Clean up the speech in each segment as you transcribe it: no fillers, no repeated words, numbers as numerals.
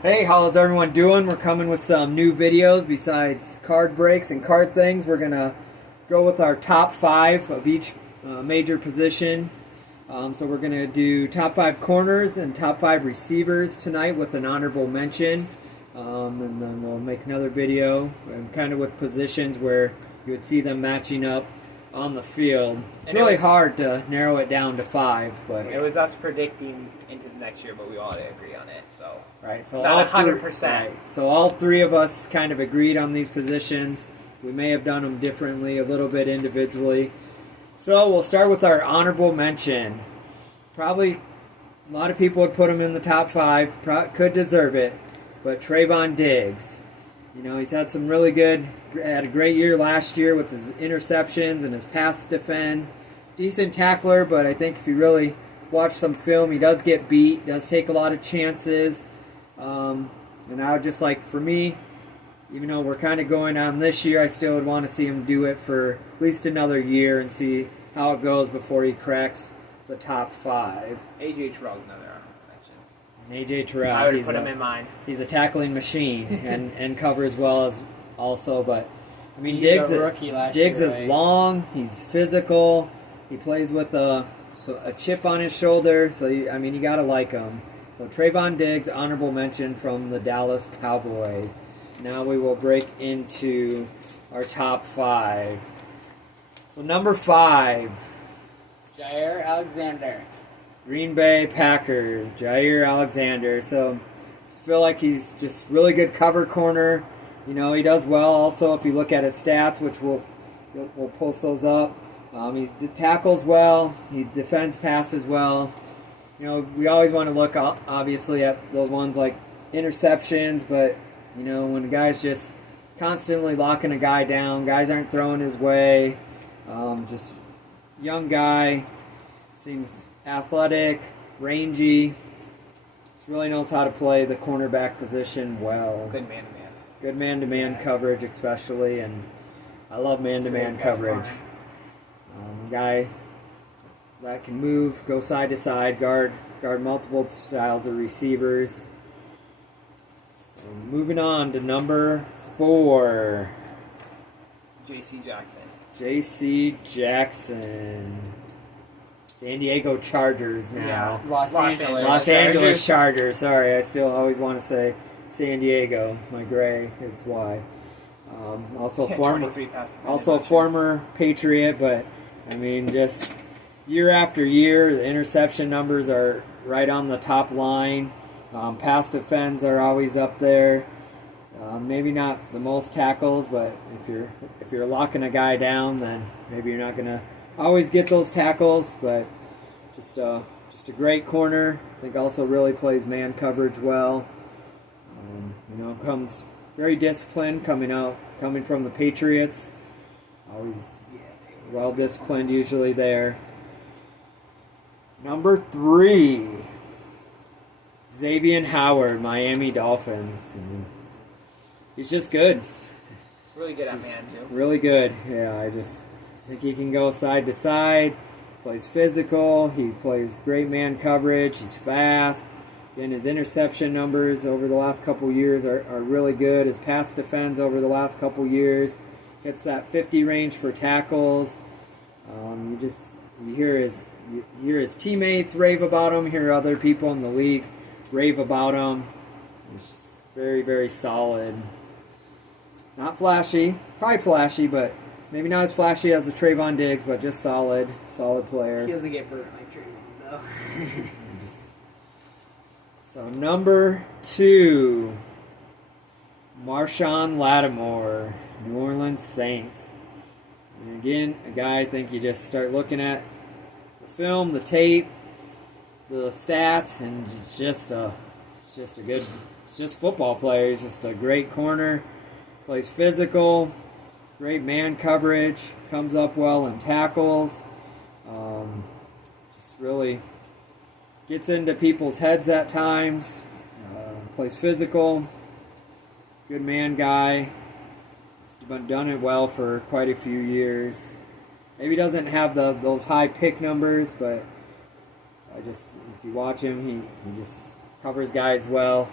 Hey, how's everyone doing? We're coming with some new videos besides card breaks and card things. We're going to go with our top 5 of each major position. So we're going to do top 5 corners and top 5 receivers tonight with an honorable mention. And then we'll make another video and kind of with positions where you would see them matching up on the field. It's really hard to narrow it down to 5, but it was us predicting into the next year, but we all agree on it. So right, so not all 100%. Right, so all 3 of us kind of agreed on these positions. We may have done them differently, a little bit individually. So we'll start with our honorable mention. Probably a lot of people would put him in the top 5. Could deserve it, but Stefon Diggs. You know, he's had some really good, had a great year last year with his interceptions and his pass defend. Decent tackler, but I think if you really watch some film, he does get beat, does take a lot of chances. And I would just like, for me, even though we're kind of going on this year, I still would want to see him do it for at least another year and see how it goes before he cracks the top 5. A.J. Terrell's another mention. A.J. Terrell. I would put him in mine. He's a tackling machine and covers well as also, but I mean, He's Diggs is long, he's physical, he plays with a chip on his shoulder, so you got to like him. So Stefon Diggs, honorable mention from the Dallas Cowboys. Now we will break into our top 5. So number 5. Jaire Alexander. Green Bay Packers, Jaire Alexander. So I feel like he's just really good cover corner. You know, he does well also if you look at his stats, which we'll post those up. He tackles well. He defends passes well. You know, we always want to look obviously at the ones like interceptions, but you know, when a guy's just constantly locking a guy down, guys aren't throwing his way. Just young guy, seems athletic, rangy. Just really knows how to play the cornerback position well. Good man-to-man. Good man-to-man coverage, especially, and I love man-to-man coverage. Guy that can move, go side to side, guard multiple styles of receivers. So moving on to number 4. J.C. Jackson. J.C. Jackson. San Diego Chargers now. Yeah. Los Angeles Chargers. Sorry, I still always want to say San Diego. My gray is why. Also former Patriot, but I mean, just year after year, the interception numbers are right on the top line. Pass defense are always up there. Maybe not the most tackles, but if you're locking a guy down, then maybe you're not gonna always get those tackles. But just a great corner. I think also really plays man coverage well. You know, comes very disciplined coming from the Patriots. Always well disciplined usually there. Number 3, Xavien Howard, Miami Dolphins. He's just good. Really good at man, too. Really good. Yeah, I just think he can go side to side. Plays physical. He plays great man coverage. He's fast. And his interception numbers over the last couple years are really good. His pass defense over the last couple years hits that 50 range for tackles. You hear his teammates rave about him. Hear other people in the league rave about him. He's just very, very solid. Not flashy, probably flashy, but maybe not as flashy as the Stefon Diggs, but just solid player. He doesn't get burnt like Trayvon, though. So number 2, Marshon Lattimore, New Orleans Saints. And again, a guy I think you just start looking at the film, the tape, the stats, and it's just football player. He's just a great corner, plays physical, great man coverage, comes up well in tackles, just really gets into people's heads at times, plays physical, good man guy. He's done it well for quite a few years. Maybe doesn't have those high pick numbers, but if you watch him, he just covers guys well.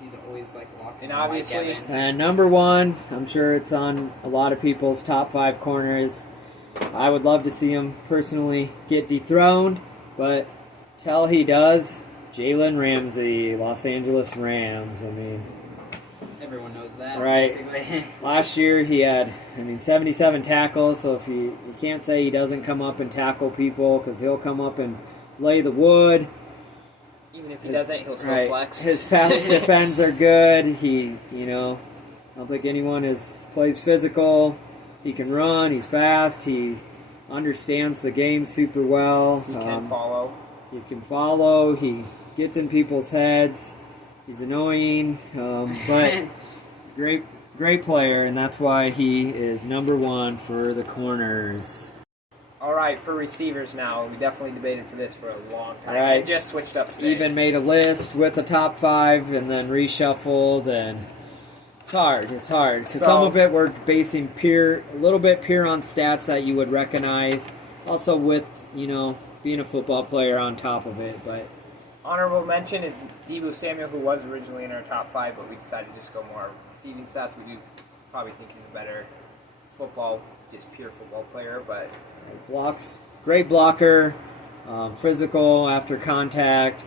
He's always like locked And in obviously- Mike Evans. And number one, I'm sure it's on a lot of people's top 5 corners. I would love to see him personally get dethroned, but till he does, Jalen Ramsey, Los Angeles Rams. I mean, Everyone knows that. Right. Basically. last year he had, 77 tackles, so if you can't say he doesn't come up and tackle people, because he'll come up and lay the wood. Even if he doesn't, he'll still flex. His pass defense are good. He, I don't think anyone plays physical. He can run. He's fast. He understands the game super well. He can follow. He can follow. He gets in people's heads. He's annoying, but great player, and that's why he is number 1 for the corners. All right, for receivers now, we definitely debated for this for a long time. Right. It just switched up today. Even made a list with the top 5 and then reshuffled, and it's hard because some of it we're basing a little bit pure on stats that you would recognize, also with being a football player on top of it. But honorable mention is Deebo Samuel, who was originally in our top 5, but we decided to just go more receiving stats. We do probably think he's a better pure football player, but blocks, great blocker, physical after contact,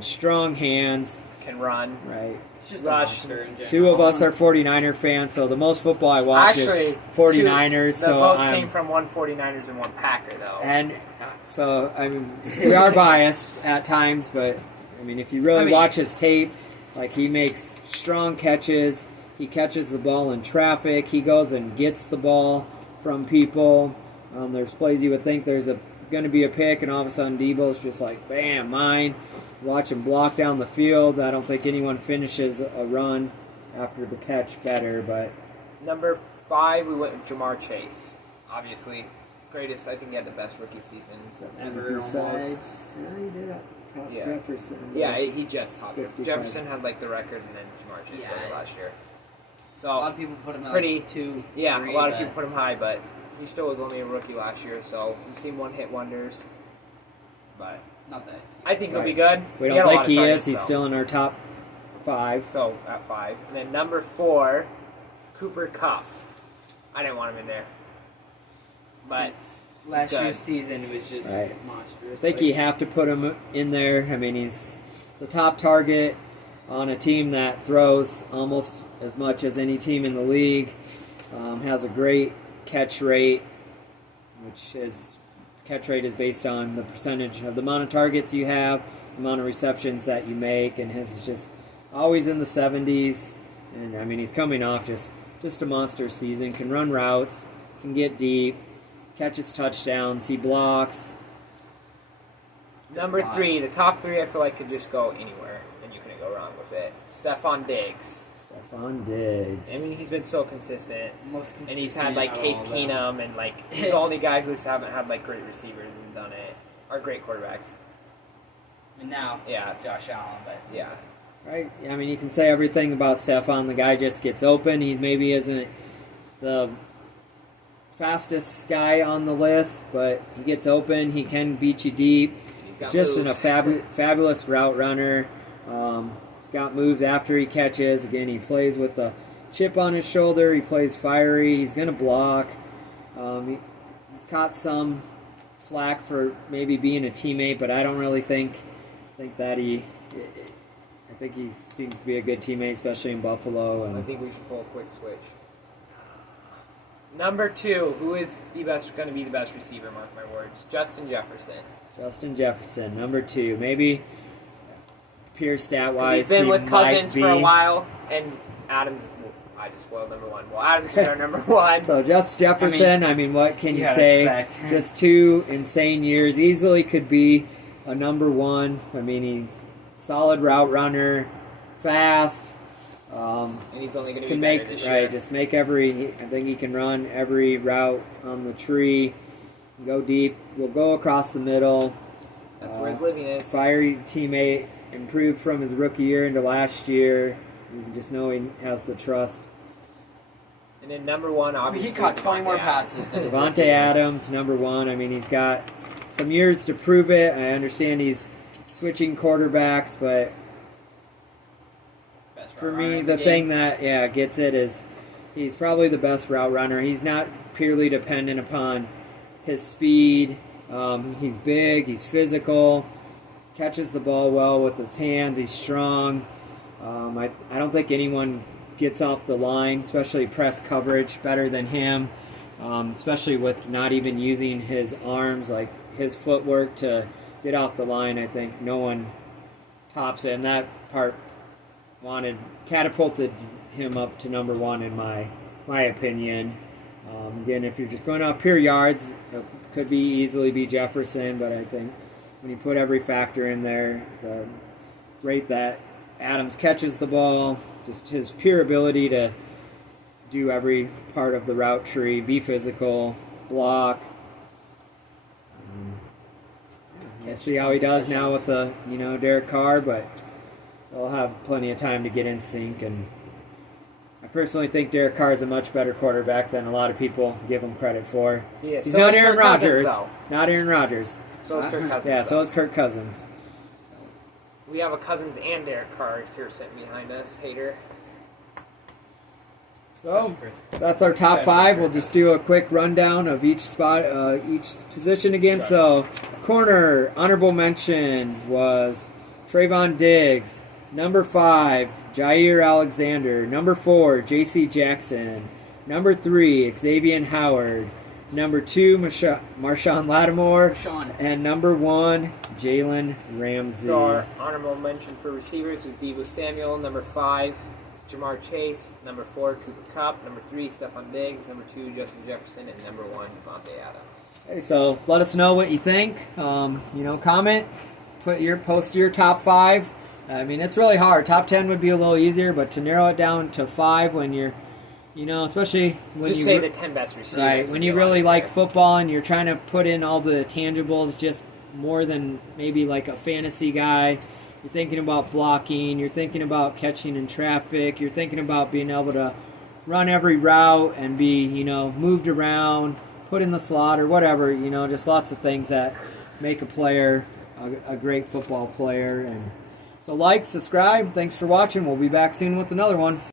strong hands. can run. Right. It's just Rush. a monster in general. 2 of us are 49er fans, so the most football I watch Actually, is 49ers. The so votes came from one 49ers and one Packer, though. And so, we are biased at times, but, if you really watch his tape, he makes strong catches. He catches the ball in traffic. He goes and gets the ball from people. There's plays you would think there's going to be a pick, and all of a sudden Debo's just like, bam, mine. Watch him block down the field. I don't think anyone finishes a run after the catch better, but... Number 5, we went with Jamar Chase. Obviously, greatest. I think he had the best rookie season ever. Besides, he did top Jefferson. Yeah, he just topped it. 55. Jefferson had the record, and then Jamar Chase got it last year. So A lot of people put him at pretty 2. Yeah, 3, a lot of people put him high, but he still was only a rookie last year. So we've seen one-hit wonders, but not that. I think he'll be good. We He don't had a lot think of he targets, is. He's though. still in our top 5. So at 5, and then number 4, Cooper Kupp. I didn't want him in there, but Last good. year's season was just Right. monstrous. I think you have to put him in there. He's the top target on a team that throws almost as much as any team in the league. Has a great catch rate, catch rate is based on the percentage of the amount of targets you have, the amount of receptions that you make, and his is just always in the 70s. And he's coming off just a monster season. Can run routes, can get deep, catches touchdowns, he blocks. Number 3, the top 3, I feel like could just go anywhere, and you couldn't go wrong with it. Stefon Diggs. Stefon Diggs. He's been so consistent. Most consistent And he's had Case out of all Keenum, and he's the only guy who's haven't had great receivers and done it, or great quarterbacks. And now, Yeah. Josh Allen, but Yeah. Right. You can say everything about Stefon. The guy just gets open. He maybe isn't the fastest guy on the list, but he gets open. He can beat you deep. He's got Just moves. fabulous route runner. He's got moves after he catches. Again, he plays with the chip on his shoulder. He plays fiery. He's going to block. He's caught some flack for maybe being a teammate, but I don't really think that I think he seems to be a good teammate, especially in Buffalo. I And think we should pull a quick switch. Number 2, who is going to be the best receiver? Mark my words. Justin Jefferson, number 2, maybe pure stat wise. He's been with Cousins for a while, and Adams. I just spoiled number 1. Well, Adams is our number 1. So just Jefferson. What can you gotta say? expect. Just 2 insane years. Easily could be a number 1. He's solid route runner, fast. And he's only going to be Can better make this year. just make every. I think he can run every route on the tree. Go deep. Will go across the middle. That's where his living is. Fiery teammate, improved from his rookie year into last year. You can just know he has the trust. And then number 1, obviously, he caught 20 more Davante Adams. passes. Davante Adams, number 1. He's got some years to prove it. I understand he's switching quarterbacks, but For me, the thing that gets it is he's probably the best route runner. He's not purely dependent upon his speed. He's big, he's physical, catches the ball well with his hands, he's strong. I don't think anyone gets off the line, especially press coverage, better than him, especially with not even using his arms, like his footwork to get off the line. I think no one tops it, and that part catapulted him up to number one in my opinion. Again, if you're just going off pure yards, it could easily be Jefferson, but I think when you put every factor in there, the rate that Adams catches the ball, just his pure ability to do every part of the route tree, be physical, block. We'll see how he does now with the Derek Carr, but they'll have plenty of time to get in sync. And I personally think Derek Carr is a much better quarterback than a lot of people give him credit for. Yeah, He's so not is Aaron Kirk Cousins, Rodgers. though. It's not Aaron Rodgers. So is Kirk Cousins. Yeah, so though. is Kirk Cousins. We have a Cousins and Derek Carr here sitting behind us, hater. So that's our top five. We'll just do a quick rundown of each spot, each position again. So corner, honorable mention was Stefon Diggs. Number 5, Jaire Alexander. Number 4, J.C. Jackson. Number 3, Xavien Howard. Number 2, Marshon Lattimore. And number 1, Jalen Ramsey. So our honorable mention for receivers was Deebo Samuel. Number 5, Jamar Chase. Number 4, Cooper Kupp. Number 3, Stefon Diggs. Number 2, Justin Jefferson. And number 1, Davante Adams. Okay, so let us know what you think. Comment. Post your top 5. I mean, it's really hard. Top 10 would be a little easier, but to narrow it down to 5 when you're, especially when just say the 10 best receivers. Right, when you really like football and you're trying to put in all the tangibles, just more than maybe like a fantasy guy. You're thinking about blocking. You're thinking about catching in traffic. You're thinking about being able to run every route and be, moved around, put in the slot or whatever. Just lots of things that make a player a great football player. And so subscribe. Thanks for watching. We'll be back soon with another one.